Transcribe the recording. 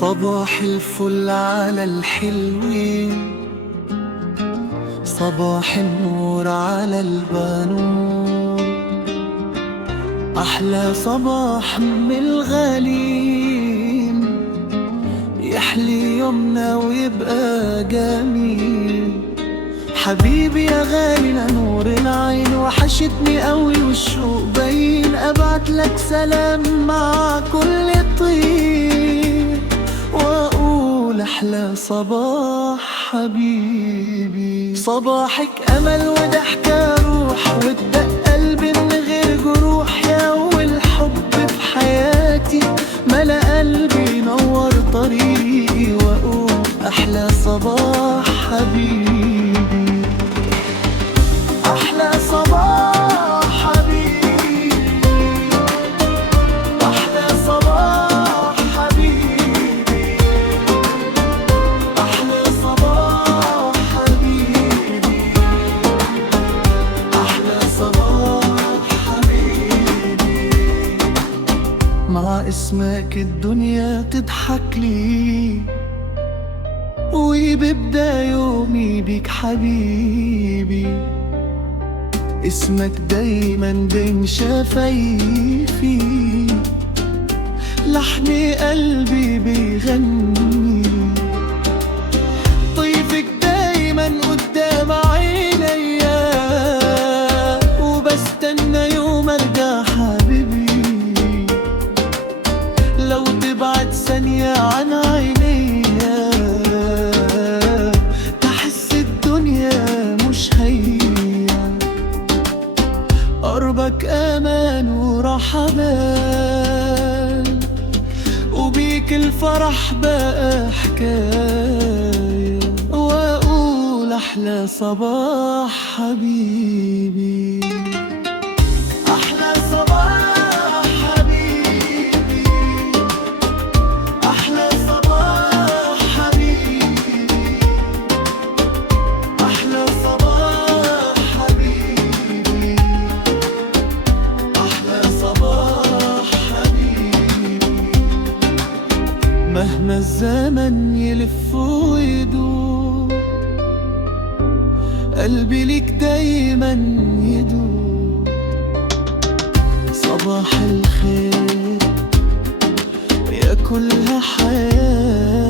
صباح الفل على الحلوين، صباح النور على البنون، أحلى صباح من الغالين، يحلي يومنا ويبقى جميل. حبيبي يا غالي لنور العين، وحشتني قوي والشوق باين، أبعتلك سلام مع كل طيب، وأقول أحلى صباح حبيبي. صباحك أمل وضحكة روح، وتدق قلبي من غير جروح، يا أول حب في حياتي ملا قلبي نور طريقي، وأقول أحلى صباح حبيبي. أحلى صباح حبيبي، أحلى صباح حبيبي، أحلى صباح حبيبي، أحلى صباح حبيبي. مع اسمك الدنيا تضحك لي، وببدأ يومي بيك حبيبي، اسمك دايما بين شفايفي، لحن قلبي بيغني، طيفك دايما قدام عينيا، وبستنى يوم ارجع حبيبي، لو تبعد ثانية عن عينيا تحس الدنيا مش هي، قربك امان وراحة بال، وبيك الفرح بقى حكاية، واقول احلى صباح حبيبي. احلى صباح حبيبي، احلى صباح حبيبي، احلى صباح حبيبي، أحلى صباح حبيبي. مهما الزمن يلف ويدور، قلبي ليك دايما يدور. صباح الخير يا كل حياة،